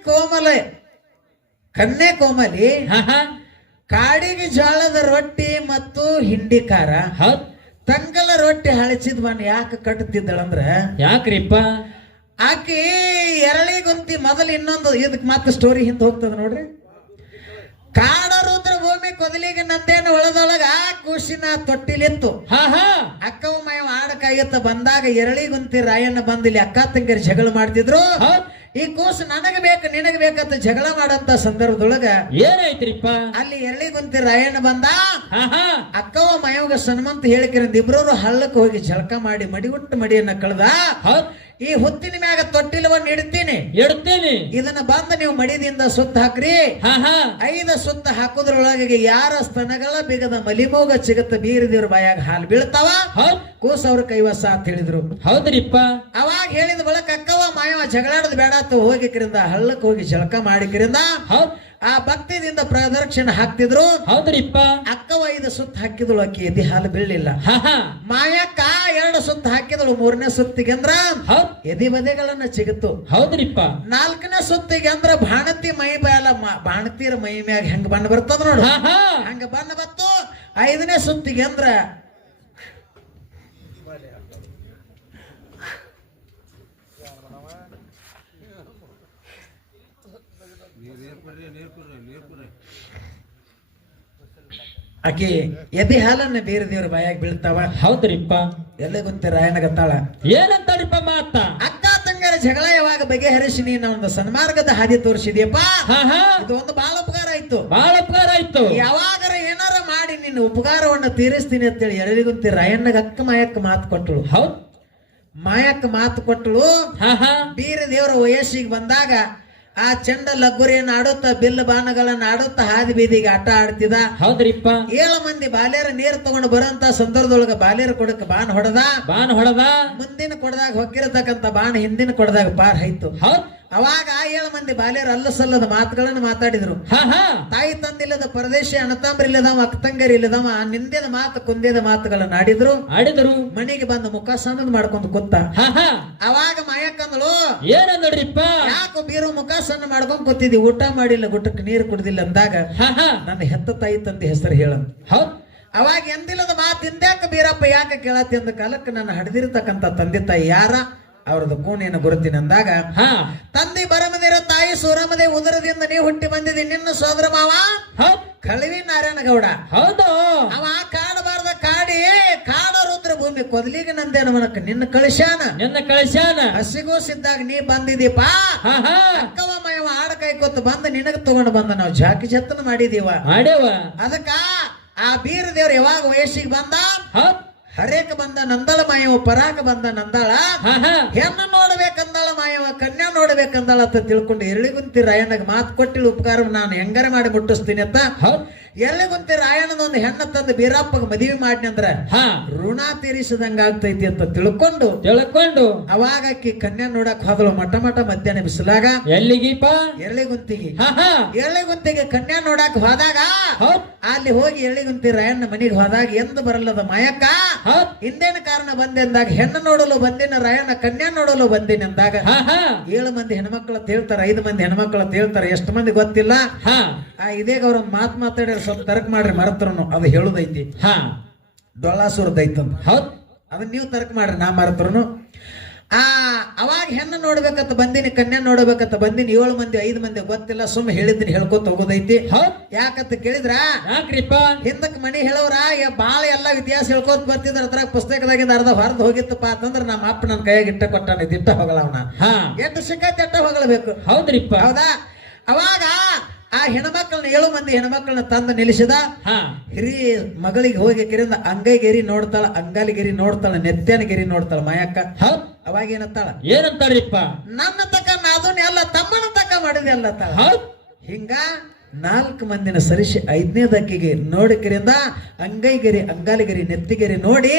ಕೋಮಲಿ ಕಾಡಿಗೆ ಜೋಳದ ರೊಟ್ಟಿ ಮತ್ತು ಹಿಂಡಿ ಖಾರ ತಂಗಲ ರೊಟ್ಟಿ ಹಳಚಿದ್ ಬನ್ ಯಾಕೆ ಕಟ್ಟುತ್ತಿದ್ದಳಂದ್ರ ಯಾಕ್ರಿಪ್ಪ ಆಕಿ ಎರಳಿಗುಂತಿ ಮೊದಲು ಇನ್ನೊಂದು ಇದಕ್ ಮತ್ತೆ ಸ್ಟೋರಿ ಹಿಂದೆ ಹೋಗ್ತದ ನೋಡ್ರಿ ಕಾಡ ರುದ್ರ ಭೂಮಿ ಕೊದಲಿಗೆ ನಂದೇನು ಹೊಳದೊಳಗ ಕೂಸಿನ ತೊಟ್ಟಿಲಿತ್ತು ಅಕ್ಕವ ಮಯ ಆಡಕಾಗಿತ್ತ ಬಂದಾಗ ಎರಳಿಗುಂತಿ ರಾಯಣ್ಣ ಬಂದಿಲ್ಲಿ ಅಕ್ಕ ತಂಗಿಯರು ಜಗಳ ಮಾಡ್ತಿದ್ರು ಈ ಕೂಸು ನನಗೆ ಬೇಕು ನಿನಗೆ ಬೇಕಂತ ಜಗಳ ಮಾಡಂತ ಸಂದರ್ಭದೊಳಗ ಏನಾಯ್ತ್ರಿಪ್ಪ ಅಲ್ಲಿ ಎರಳಿಗುಂತಿ ರಾಯಣ್ಣ ಬಂದ ಅಕ್ಕವ ಮಯವಾಗ ಸನ್ಮಂತ ಹೇಳಿಕಿರಂದ ಇಬ್ರು ಹಳ್ಳಕ್ಕೆ ಹೋಗಿ ಜಳಕ ಮಾಡಿ ಮಡಿಯನ್ನ ಕಳೆದ ಈ ಹೊತ್ತಿನ ಮ್ಯಾಗ ತೊಟ್ಟಿಲವನ್ನ ಇಡ್ತೀನಿ ಇದನ್ನ ಬಂದ ನೀವು ಮಡಿದಿಂದ ಸುತ್ತ ಹಾಕ್ರಿ 5 ಸುತ್ತ ಹಾಕೋದ್ರೊಳಗೆ ಯಾರ ಸ್ತನಗಳ ಬಿಗದ ಮಲಿಮೋಗ ಸಿಗತ್ತ ಬೀರದೇವ್ರ ಬಾಯಾಗ ಹಾಲು ಬೀಳ್ತಾವ ಕೂಸ ಅವ್ರ ಕೈವಸ ಅಂತ ಹೇಳಿದ್ರು ಹೌದ್ರಿಪ್ಪ ಅವಾಗ ಹೇಳಿದ ಬಳಕ ಅಕ್ಕವ ಮಾಯವ ಜಗಳಾಡದ್ ಬೇಡಾತ ಹೋಗಿಕ್ರಿಂದ ಹಳ್ಳಕ್ಕೆ ಹೋಗಿ ಜಳಕ ಮಾಡಿಕ್ರಿಂದ ಆ ಭಕ್ತಿದಿಂದ ಪ್ರದಕ್ಷಿಣೆ ಹಾಕ್ತಿದ್ರು ಹೌದ್ರಿಪ್ಪ ಅಕ್ಕವ 5 ಸುತ್ತ ಹಾಕಿದಳು ಅಕ್ಕಿ ಎದಿ ಹಾಲು ಬೀಳಲಿಲ್ಲ ಮಾಯಕ್ಕ 2 ಸುತ್ತ ಹಾಕಿದಳು 3ನೇ ಸುತ್ತಿಗೆ ಅಂದ್ರ ಎದಿ ಬದೆಗಳನ್ನ ಸಿಗುತ್ತು ಹೌದ್ರಿಪ್ಪ 4ನೇ ಸುತ್ತಿಗೆ ಅಂದ್ರ ಬಾಣತಿ ಮೈ ಬಾಲ ಬಾಣತಿರ ಮೈ ಮ್ಯಾಗ ಹೆಂಗ ಬಣ್ಣ ಬರ್ತದ ನೋಡು ಹಂಗ ಬಣ್ಣ ಬತ್ತು 5ನೇ ಸುತ್ತಿಗೆ ಅಂದ್ರ ಆಕಿ ಎದಿ ಹಾಲನ್ನ ಬೇರೆ ದೇವ್ರ ಬಾಯಾಗ ಬೀಳ್ತಾವ ಹೌದ್ರಿಪ್ಪ ಎಲ್ಲ ಗೊತ್ತ ರಾಯಣಗತ್ತಾಳ ಏನಂತಾರಿಪ್ಪ ಮಾತ ಅಕ್ಕ ತಂಗರ ಜಗಳ ಯಾವಾಗ ಬಗೆಹರಿಸಿ ನೀನು ಒಂದು ಸನ್ಮಾರ್ಗದ ಹಾದಿ ತೋರಿಸಿದ್ಯಪ್ಪ ಇದು ಒಂದು ಬಹಳ ಉಪಕಾರ ಆಯ್ತು ಯಾವಾಗರ ಏನಾರ ಮಾಡಿ ನೀ ನಿನ್ನ ಉಪಕಾರವನ್ನ ತೀರಿಸ್ತೀನಿ ಅಂತೇಳಿ ಎಳಲಿಗುಂತಿ ರಾಯಣ್ಣಗ ಅಕ್ಕ ಮಾಯಕ್ಕ ಮಾತು ಕೊಟ್ಟಳು. ಹೌದ್ ಮಾಯಕ್ಕ ಮಾತು ಕೊಟ್ಟಳು. ಹಾ ಹಾ ಬೀರ ದೇವರ ವಯಸ್ಸಿಗೆ ಬಂದಾಗ ಆ ಚಂಡ ಲಗ್ಗುರಿಯನ್ನ ಆಡುತ್ತ ಬಿಲ್ಲು ಬಾಣಗಳನ್ನ ಆಡುತ್ತ ಹಾದಿ ಬೀದಿಗೆ ಆಟ ಆಡ್ತಿದ. ಹೌದ್ರಿಪ್ಪ 7 ಮಂದಿ ಬಾಲ್ಯರ ನೀರು ತಗೊಂಡು ಬರೋಂತ ಸಂದರ್ಭದೊಳಗ ಬಾಲ್ಯರ ಕೊಡಕ್ಕೆ ಬಾಣ ಹೊಡೆದ. ಮುಂದಿನ ಕೊಡದಾಗ ಹೊಕ್ಕಿರತಕ್ಕಂತ ಬಾಣ ಹಿಂದಿನ ಕೊಡದಾಗ ಪಾರ್ ಆಯ್ತು. ಹೌದ್ ಅವಾಗ 7 ಮಂದಿ ಬಾಲ್ಯರು ಅಲ್ಲ ಸಲ್ಲದ ಮಾತುಗಳನ್ನು ಮಾತಾಡಿದ್ರು. ಹಾ ಹಾ ತಾಯಿ ತಂದಿಲ್ಲದ ಪರದೇಶಿ ಅಣ್ಣತಾಂಬ್ರಿ ಇಲ್ಲದವ ಅಕ್ಕತಂಗರಿ ಇಲ್ಲದವ ನಿಂದೆದ ಮಾತು ಕುಂದೇದ ಮಾತುಗಳನ್ನ ಆಡಿದ್ರು. ಮನೆಗೆ ಬಂದ ಮುಖ ಸಣ್ಣದ್ ಮಾಡ್ಕೊಂಡು ಕೂತ. ಹಾ ಹಾ ಅವಾಗ ಮಾಯಕ್ಕಂದಳು, ಏನಂದ್ರಿಪ್ಪ ಯಾಕೋ ಬೀರು ಮುಖ ಸಣ್ಣ ಮಾಡ್ಕೊಂಡ್ ಕೂತಿದ್ದಿ, ಊಟ ಮಾಡಿಲ್ಲ ಗುಟ್ಟಕ್ಕೆ ನೀರು ಕುಡ್ದಿಲ್ಲ ಅಂದಾಗ ನನ್ನ ಹೆತ್ತ ತಾಯಿ ತಂದೆ ಹೆಸರು ಹೇಳಂತ. ಹೌದ್ ಅವಾಗ ಎಂದಿಲ್ಲದ ಮಾತು ಹಿಂದ್ಯಾಕ ಬೀರಪ್ಪ ಯಾಕೆ ಕೇಳತ್ತಿ ಅಂದ ಕಾಲಕ್ಕೆ ನನ್ನ ಹಡ್ದಿರ್ತಕ್ಕಂಥ ತಂದೆ ತಾಯಿ ಯಾರ ಅವ್ರದ್ದು ಕೋಣೆಯನ್ನು ಗುರುತಿನ ಅಂದಾಗ, ತಂದೆ ಬರಮದಿರ ತಾಯಿ ಸೂರಮದೆ ಉದರದಿಂದ ನೀವು ಹುಟ್ಟಿ ಬಂದಿದಿ, ನಿನ್ನ ಸೋದರ ಮಾವ ಕಳವಿ ನಾರಾಯಣಗೌಡ. ಹೌದು ಅವ ಕಾಡಬಾರ್ದ ಕಾಡಿ ಕಾಡ ರುದ್ರ ಭೂಮಿ ಕೊದಲಿಗೆ ನಂದೇನ ಮನಕ್ಕ ನಿನ್ನ ಕಳಿಸ್ಯಾನ ಹಸಿಗೂ ಸಿದ್ದಾಗ ನೀ ಬಂದಿದೀಪ. ಅಕ್ಕವ ಮಯವ ಆಡ ಕೈ ಕೊತ್ತು ಬಂದ ನಿನಗ ತಗೊಂಡು ಬಂದ ನಾವು ಜಾಕಿ ಜತ್ತನ ಮಾಡಿದೀವ. ಅದಕ್ಕ ಆ ಬೀರ ದೇವ್ರು ಯಾವಾಗ ವಯಸ್ಸಿಗೆ ಬಂದ, ಹರೇಕ ಬಂದ ನಂದಳ ಮಾಯವ, ಪರಾಕ ಬಂದ ನಂದಾಳ, ಹೆಣ್ಣು ನೋಡ್ಬೇಕಂದಾಳ ಮಾಯವ, ಕನ್ಯಾ ನೋಡ್ಬೇಕಂದಾಳ ಅಂತ ತಿಳ್ಕೊಂಡು ಎಳ್ಳಿಗುಂತಿ ರಾಯಣ್ಣಗ ಮಾತು ಕೊಟ್ಟಿಲ್ಲ ಉಪಕಾರ ನಾನು ಹೆಂಗಾರ ಮಾಡಿ ಮುಟ್ಟಿಸ್ತೀನಿ ಅಂತ. ಎಳ್ಳಿಗುಂತಿ ರಾಯಣ್ಣದೊಂದು ಹೆಣ್ಣ ತಂದು ಬೀರಪ್ಪಗ ಮದುವೆ ಮಾಡಿನಿ ಅಂದ್ರ ಋಣ ತೀರಿಸಿದಂಗ ಆಗ್ತೈತಿ ಅಂತ ತಿಳ್ಕೊಂಡು ಅವಾಗ ಆಕಿ ಕನ್ಯಾ ನೋಡಕ್ ಹೋದಳು. ಮಠ ಮಧ್ಯಾಹ್ನ ಬಿಸಿಲಾಗ ಎಳ್ಳಿಗುಂತಿಗೆ ಕನ್ಯಾ ನೋಡಕ್ ಹೋದಾಗ ಅಲ್ಲಿ ಹೋಗಿ ಎಳ್ಳಿಗುಂತಿ ರಾಯಣ್ಣ ಮನೆಗೆ ಹೋದಾಗ ಎಂದು ಬರಲ್ಲದ ಮಾಯಕ್ಕ ಹಿಂದೇನ ಕಾರಣ ಬಂದೆ ಅಂದಾಗ, ಹೆಣ್ಣು ನೋಡಲು ಬಂದಿನ ರಾಯಣ್ಣ ಕನ್ಯಾ ನೋಡಲು ಬಂದಿನ ಅಂದಾಗ 7 ಮಂದಿ ಹೆಣ್ಮಕ್ಳ ಹೇಳ್ತಾರ, 5 ಮಂದಿ ಹೆಣ್ಮಕ್ಳ ಹೇಳ್ತಾರ, ಎಷ್ಟು ಮಂದಿ ಗೊತ್ತಿಲ್ಲ. ಇದೇಗ ಅವ್ರ ಮಾತ್ ಮಾತಾಡಿ ಸ್ವಲ್ಪ ತರ್ಕ ಮಾಡ್ರಿ ಮರತ್ರನು ಅದು ಹೇಳುದೈತಿ. ಡೊಳ್ಳಾಸುರದೈತಂತ. ಅದನ್ನ ನೀವು ತರ್ಕ ಮಾಡ್ರಿ ನಾ ಮರತ್ರನು. ಅವಾಗ ಹೆಣ್ಣು ನೋಡ್ಬೇಕಂತ ಬಂದಿನಿ, ಕನ್ಯಾ ನೋಡ್ಬೇಕಂತ ಬಂದಿನಿ. 7 ಮಂದಿ 5 ಮಂದಿ ಗೊತ್ತಿಲ್ಲ, ಸುಮ್ಮ ಹೇಳಿದ್ದೀನಿ ಹೇಳ್ಕೊತ ಹೋಗೋದೈತಿ. ಯಾಕಂತ ಕೇಳಿದ್ರ ಹಿಂದಕ್ ಮನಿ ಹೇಳವ್ರ ಬಾಳ ಎಲ್ಲಾ ಇತಿಹಾಸ ಹೇಳ್ಕೊತ ಬರ್ತಿದ್ರ. ಅದ್ರಾಗ ಪುಸ್ತಕದಾಗಿಂದ ಅರ್ಧ ಹೊರದ್ ಹೋಗಿತ್ತಪ್ಪ ಅಂತಂದ್ರ ನಮ್ಮ ಅಪ್ಪ ನನ್ನ ಕೈಯಾಗ ಇಟ್ಟ ಕೊಟ್ಟಾನ, ಇಟ್ಟ ಹೋಗಲವನ ಎಷ್ಟು ಸಿಕ್ಕೈತಿ ಎಟ್ಟ ಹೋಗಲೇಬೇಕು. ಹೌದ್ರಿಪ್ಪ. ಹೌದಾ? ಅವಾಗ ಆ ಹೆಣ್ಮಕ್ಳನ್ನ 7 ಮಂದಿ ಹೆಣ್ಮಕ್ಳನ್ನ ತಂದು ನಿಲ್ಲಿಸಿದ. ಹಿರಿ ಮಗಳಿಗೆ ಹೋಗಿ ಕಿರಿಂದ ಅಂಗೈಗೆರಿ ನೋಡ್ತಾಳ, ಅಂಗಾಲಿಗೆರಿ ನೋಡ್ತಾಳ, ನೆತ್ತನಗಿರಿ ನೋಡ್ತಾಳ ಮಾಯಕ್ಕ. ಅವಾಗ ಏನಂತಾಳ್ರಿಪ್ಪ, ನನ್ನ ತಕ್ಕ ನಾದೂನಿ ಅಲ್ಲ ತಮ್ಮನ ತಕ್ಕ ಮಾಡಿದೆ ಅಲ್ಲ ತಾಳ. ಹಿಂಗ 4 ಮಂದಿನ ಸರಿಸಿ 5ನೇದಕ್ಕಿಗೆ ನೋಡಿಕಿರಿಂದ ಅಂಗೈಗೆರಿ ಅಂಗಾಲಿಗೆರಿ ನೆತ್ತಿಗೆರಿ ನೋಡಿ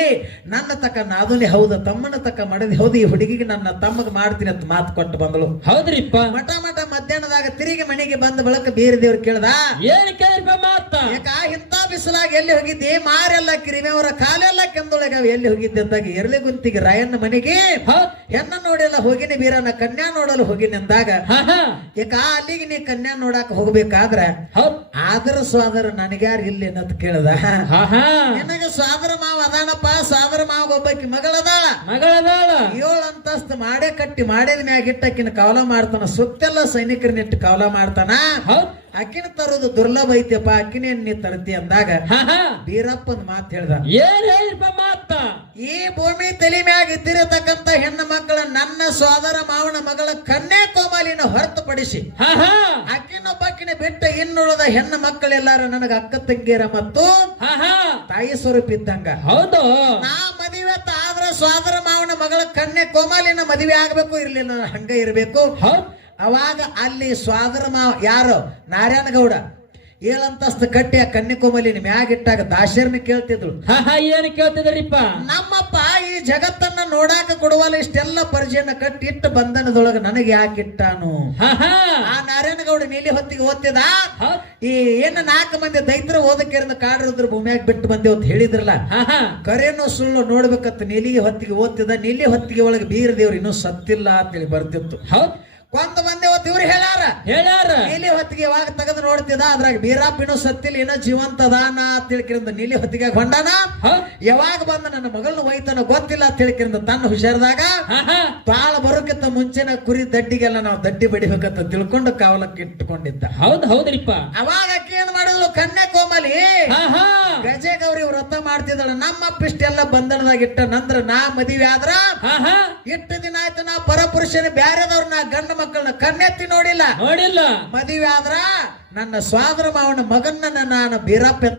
ನನ್ನ ತಕ್ಕ ನಾದುನಿ ಹೌದ ತಮ್ಮನ ತಕ್ಕ ಮಾಡಿದ ಹೌದು, ಈ ಹುಡುಗಿಗೆ ನನ್ನ ತಮ್ಮಗ ಮಾಡ್ತೀನಿ ಅಂತ ಮಾತು ಕೊಟ್ಟು ಬಂದಳು. ಹೌದ್ರಿಪ್ಪ. ಮಠ ಮಧ್ಯಾಹ್ನದಾಗ ತಿರುಗಿ ಮನೆಗೆ ಬಂದ ಬಳಕ ಬೇರೆ ದೇವ್ರು ಕೇಳ್ದ, ಏನ್ ಕೇಳಿಪ್ಪ ಮಾತ, ಯಾಕ ಇಂತ ಬಿಸಿಲಾಗ ಎಲ್ಲಿ ಹೋಗಿದ್ದೆ, ಮಾರೆಲ್ಲ ಕಿರಿಮೆಯವರ ಕಾಲೆಲ್ಲ ಕೆಂದೊಳಗ ಎಲ್ಲಿ ಹೋಗಿದ್ದೆ ಅಂದಾಗ ಎರ್ಲೆಗುಂತಿಗೆ ರಾಯಣ್ಣ ಮನೆಗೆ ಹೆಣ್ಣ ನೋಡಿಲ್ಲ ಹೋಗಿನಿ, ಬೀರನ ಕನ್ಯಾ ನೋಡಲು ಹೋಗಿನಿ ಅಂದಾಗ, ಯಾಕ ಅಲ್ಲಿಗೆ ನೀ ಕನ್ಯಾ ನೋಡಾಕ ಹೋಗ್ಬೇಕಾದ್ರ ಆದರ ಸ್ವಾದರ ನನಗ್ಯಾರು ಇಲ್ಲಿ ಅನ್ನತ್ ಕೇಳ್ದ. ನಿನಗ ಸ್ವಾದರ ಮಾವ ಅದಾನಪ್ಪ, ಸ್ವಾದರ ಮಾವ ಒಬ್ಬಾಕಿ ಮಗಳದಾಳ 7 ಅಂತಸ್ತು ಮಾಡೇ ಕಟ್ಟಿ ಮಾಡಿದ ಮ್ಯಾಗ ಇಟ್ಟಕ್ಕಿನ ಕವಲ ಮಾಡ್ತಾನ, ಸುತ್ತೆಲ್ಲ ಸೈನಿಕರನ್ನಿಟ್ಟು ಕವಲ ಮಾಡ್ತಾನ. ಅಕ್ಕಿನ ತರೋದು ದುರ್ಲಭ ಐತಿಯಪ್ಪ, ಅಕ್ಕಿನ ನೀ ತರ್ತಿ ಅಂದಾಗ ಬೀರಪ್ಪನ ಮಾತು ಹೇಳ್ದ, ಏನ್ ಹೇಳಿಪ್ಪ ಮಾತ, ಈ ಭೂಮಿ ತಲೆ ಮ್ಯಾಗ ಇದ್ದಿರತಕ್ಕಂತ ಹೆಣ್ಣು ಮಕ್ಕಳ ನನ್ನ ಸೋದರ ಮಾವನ ಮಗಳ ಕನ್ಯಾಕುಮಾರಿನ ಹೊರತುಪಡಿಸಿ ಅಕ್ಕಿನೊಬ್ಬಕ್ಕಿನ ಬಿಟ್ಟ ಇನ್ನುಳಿದ ಹೆಣ್ಣು ಮಕ್ಕಳೆಲ್ಲಾರು ನನಗ ಅಕ್ಕ ತಂಗಿಯರ ಮತ್ತು ತಾಯಿ ಸ್ವರೂಪ ಇದ್ದಂಗ. ಹೌದು, ನಾ ಮದುವೆ ಆದ್ರ ಸೋದರ ಮಾವನ ಮಗಳ ಕನ್ಯಾಕುಮಾರಿನ ಮದುವೆ ಆಗ್ಬೇಕು, ಇರ್ಲಿಲ್ಲ ಹಂಗ ಇರ್ಬೇಕು. ಅವಾಗ ಅಲ್ಲಿ ಸ್ವಾದರ ಮಾವ ಯಾರು ನಾರಾಯಣಗೌಡ 7 ಅಂತಸ್ತು ಕಟ್ಟಿ ಆ ಕನ್ಯಾಕುಮಾರಿನ ಮ್ಯಾಗಿಟ್ಟಾಗ ದಾಶರ್ನ ಕೇಳ್ತಿದ್ರು. ಏನ್ ಕೇಳ್ತಿದ್ರಿಪ್ಪ, ನಮ್ಮಪ್ಪ ಈ ಜಗತ್ತನ್ನ ನೋಡಾಕ ಕೊಡುವಲ್ಲ ಇಷ್ಟೆಲ್ಲ ಪರಿಚಯನ ಕಟ್ಟಿ ಇಟ್ಟು ಬಂಧನದೊಳಗ ನನಗೆ ಯಾಕಿಟ್ಟಾನು. ಆ ನಾರಾಯಣಗೌಡ ನೀಲಿ ಹೊತ್ತಿಗೆ ಓದ್ತಿದ, ಈ ಏನ 4 ಮಂದಿ ದೈತ್ರ ಓದಕ್ಕಿರಂದ ಕಾಡಿದ್ರ ಭೂಮಿಯಾಗ ಬಿಟ್ಟು ಬಂದೇವ್ ಅಂತ ಹೇಳಿದ್ರಲ್ಲ, ಕರೇನೋ ಸುಳ್ಳು ನೋಡ್ಬೇಕಂತ ನೀಲಿ ಹೊತ್ತಿಗೆ ಓದ್ತಿದ. ನೀಲಿ ಹೊತ್ತಿಗೆ ಒಳಗೆ ಬೀರ ದೇವ್ರು ಇನ್ನೂ ಸತ್ತಿಲ್ಲ ಅಂತೇಳಿ ಬರ್ತಿತ್ತು. ಕೊಂದ ಮಂದಿ ಹೊತ್ತು ಇವ್ರು ಹೇಳ್ಯಾರ ನೀಲಿ ಹೊತ್ತಿಗೆ ಯಾವಾಗ ತೆಗೆದು ನೋಡ್ತಿದ, ಅದ್ರಾಗ ಬೀರಪ್ಪ ಇನ್ನೂ ಸತ್ತಿಲ್ಲ, ಇನ್ನೂ ಜೀವಂತ ಅದಾನ ಅಂತ ತಿಳ್ಕಿರಿಂದ ನೀಲಿ ಹೊತ್ತಿಗೆ ಹೊಂಡಾನ. ಯಾವಾಗ ಬಂದ ನನ್ನ ಮಗಳನ್ನ ಒಯ್ತಾನ ಗೊತ್ತಿಲ್ಲ ಅಂತ ತಿಳ್ಕಿರಿಂದ ತನ್ನ ಹುಷಾರದಾಗ ತಾಳ ಬರೋಕ್ಕಿಂತ ಮುಂಚೆನ ಕುರಿ ದಡ್ಡಿಗೆಲ್ಲ ನಾವು ದಡ್ಡಿ ಬಡಿಬೇಕಂತ ತಿಳ್ಕೊಂಡು ಕಾವಲಕ್ಕೆ ಇಟ್ಟುಕೊಂಡಿದ್ದ. ಹೌದ್ರಿಪ್ಪ. ಅವಾಗ ಅಕ್ಕಿ ಏನ್ ಮಾಡಿದ್ಲು, ಕನ್ಯಾಕುಮಾರಿ ಗಜೆ ಗೌರಿ ವ್ರತ ಮಾಡ್ತಿದ್ದಳ. ನಮ್ಮಪ್ಪ ಇಷ್ಟೆಲ್ಲ ಬಂಧನದಾಗ ಇಟ್ಟ ನಂದ್ರ ನಾ ಮದುವೆ ಆದ್ರ ಇಟ್ಟು ದಿನ ಆಯ್ತು, ನಾ ಪರಪುರುಷನ ಬ್ಯಾರೆದವ್ರ ನಾ ಗಂಡ ಮಕ್ಕಳನ್ನ ಕಣ್ಣೆತ್ತಿ ನೋಡಿಲ್ಲ. ಮದುವೆ ಆದ್ರ ನನ್ನ ಸ್ವಾದರ ಮಾವನ ಮಗನ್ನ ನಾನು ಬೀರಪ್ಪ